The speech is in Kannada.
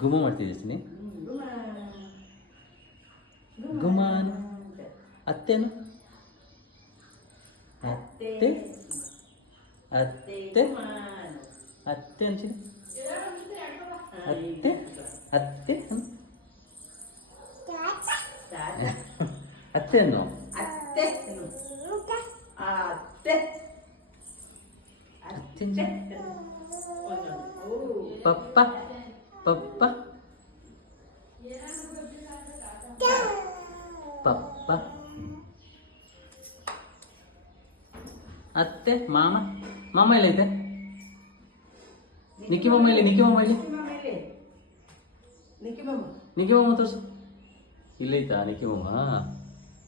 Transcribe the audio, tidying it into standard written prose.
ಗುಮ್ಮ ಮಾಡ್ತಿದ್ದೀನಿ. ಗುಮಾನ್ ಅತ್ತೇನು? ಅತ್ತೆ ಅತ್ತೆ ಅತ್ತೆ ಅನ್ಸಿದೆ. ಅತ್ತೆ ಅತ್ತೆ ಅತ್ತೆ ಅನ್ನೋ. ಅತ್ತೆ ಅತ್ತೆ ಅತ್ತೆ ಪಪ್ಪ ಪಪ್ಪ ಪಪ್ಪ ಅತ್ತೆ ಮಾಮ. ಮಾಮ ಎಲ್ಲೈತೆ? ನಿಕ್ಕಿ ಮಾಮ ಇಲ್ಲಿ. ನಿಕ್ಕಿ ಮಾಮ ಇಲ್ಲಿ. ನಿಕ್ಕಿ ಮಾಮ ತೋರ್ಸು. ಇಲ್ಲೈತಾ ನಿಕ್ಕಿ ಮಾಮ?